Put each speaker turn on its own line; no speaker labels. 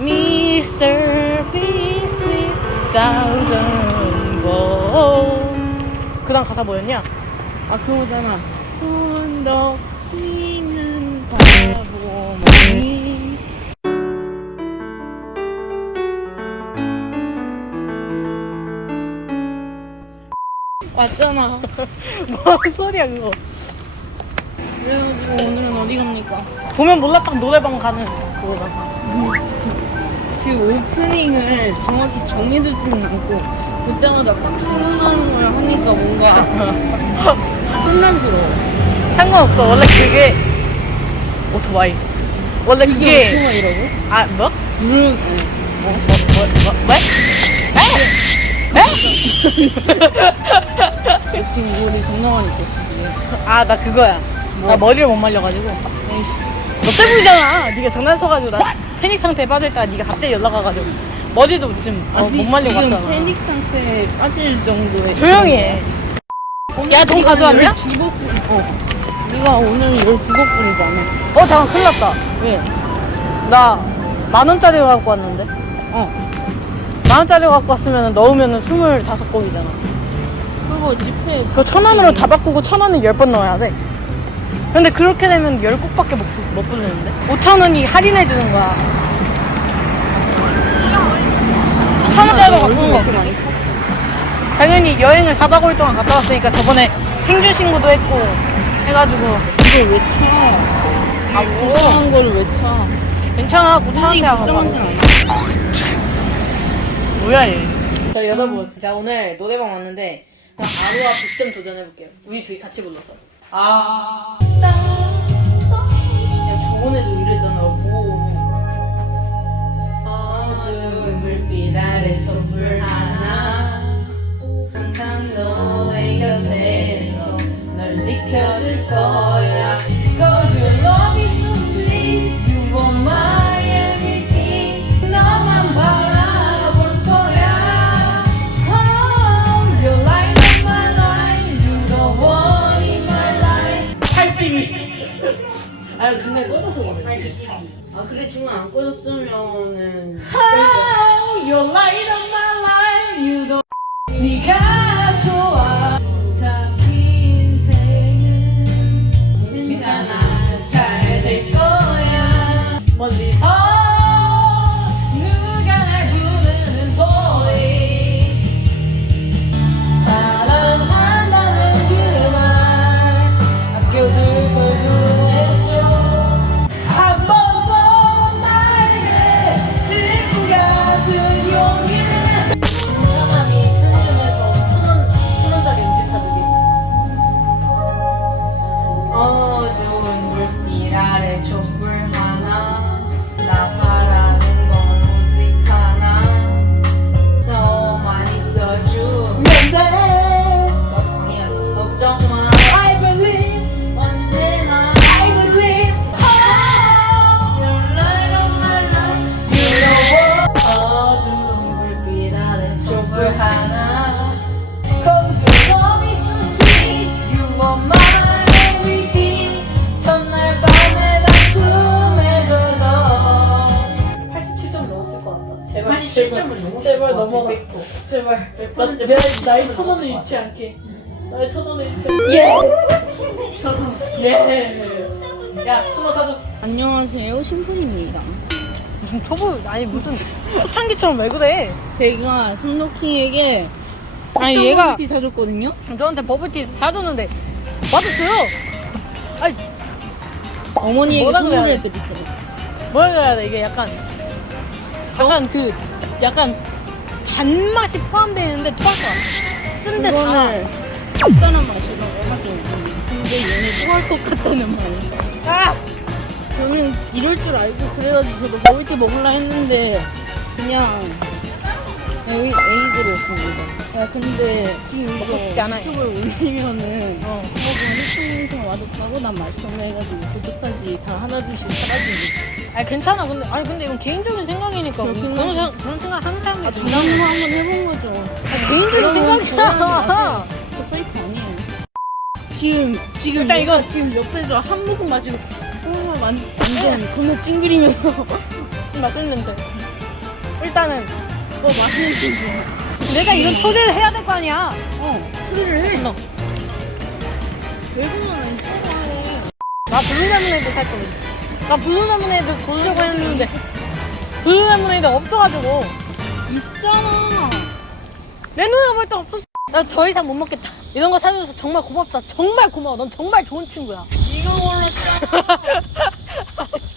Mr. Busy Thousand Volt 그 다음 가사 뭐였냐?
아 그거잖아. 손더 휘는 바보머니. 왔잖아.
뭔 소리야 그거
그래가지고 오늘은 어디 갑니까?
보면 몰라 딱 노래방 가는 그거잖아
그 오프닝을 정확히 정해두지는 않고 그때마다 딱 생각나는 걸 하니까 뭔가 혼란스러워.
상관없어 원래 그게 오토바이 원래
이게
그게
오토바이라고?
아 뭐?
물은
뭐? 뭐? 뭐? 뭐? 뭐? 에?
지금 우리 겁나 많이 떴어 지금.
아나 그거야 나 머리를 못 말려가지고 너 때문이잖아 네가 장난 쳐가지고 나 패닉 상태에 빠져있다가 네가 갑자기 연락 와가지고 머리도 지금 어, 못 말리고
지금
왔잖아
패닉 상태에 빠질 정도의
조용히 해 야, 돈 가져왔냐?
12곡, 어. 우리가 오늘 12곡분이잖아.
어 잠깐 큰일 났다
왜?
나 만 원짜리 갖고 왔는데
어.
만 원짜리 갖고 왔으면 넣으면 25곡이잖아
그거 집회.
그거 천 원으로 다 바꾸고 천 원을 열 번 넣어야 돼 근데 그렇게 되면 열 곡밖에 못, 부- 못 부르는데 5천 원이 할인해 주는 거야 천 원짜리로 바꾸는 거
커?
당연히 여행을 4박 5일 동안 갔다 왔으니까 저번에 생존 신고도 했고 해가지고
이걸 왜 차? 아, 불쌍한 거를 왜 차?
괜찮아 고차한테
불쌍하진
와봐
않아.
뭐야 얘. 자 여러분 자 오늘 노래방 왔는데 그냥 아루와 100점 도전해볼게요 우리 둘이 같이 불러서 아 야, 저번에도 이랬잖아 아 중간에 꺼져서 그래
아, 그래, 중간 안 꺼졌으면은.
Oh, you're light of my life. You don't. 네가 제발
87점을 넘었을
제발 넘어가
100%.
제발
나-
나,
내-
내,
나의
천천
원을 잃지
않게 나의 천 원을 잃지 않게 예!
저도.
예! 야, 천원 사줘
안녕하세요, 심플입니다.
무슨 초보 아니 무슨 초창기처럼 왜 그래?
제가 손노킹에게
아니 얘가
티 사줬거든요.
저한테 버블티 사줬는데 맛없어요. 아니
어머니에게
뭐라 그래야
선물해
돼?
드렸어요.
뭐라 그래야 돼 이게 약간 약간 그 약간 단맛이 포함되어 있는데 토할 것 같아. 쓴데 다.
맛이라고 해가지고 근데 얘네 토할 것 같다는 말.
아!
저는 이럴 줄 알고 그래가지고 저도 버블티 먹으려 했는데 그냥 A, A들이었습니다. 야 근데 지금
먹고 싶지 않아요.
유튜브에 올리면은
어.
해프닝 맛없다고 난 말씀을 해가지고 구독까지 다 하나둘씩 사라지고
아니 괜찮아 근데 아니 근데 이건 개인적인 생각이니까
그렇긴
그런
하지.
생각 그런 생각 하는 사람들이
아. 저는 한번 해본 거죠.
개인적인
여러분,
생각이야.
저 사이트 아니에요. 지금 지금
일단 이건-
지금 옆에서 한 모금 마시고 어, 완- 완전 겁나 찡그리면서
맛있는 냄새. 일단은 뭐 맛있는 빙수. 내가 이런 처리를 해야 될 거 아니야. 어, 처리를 해. 너. 외국어는. 나 블루레몬에이드 살 거거든. 나 블루레몬에이드 보려고 했는데 블루레몬에이드 없어가지고. 있잖아. 내 눈에 볼때 없었어. 나 더 이상 못 먹겠다. 이런 거 사줘서 정말 고맙다. 정말 고마워. 넌 정말 좋은 친구야.
이거 걸로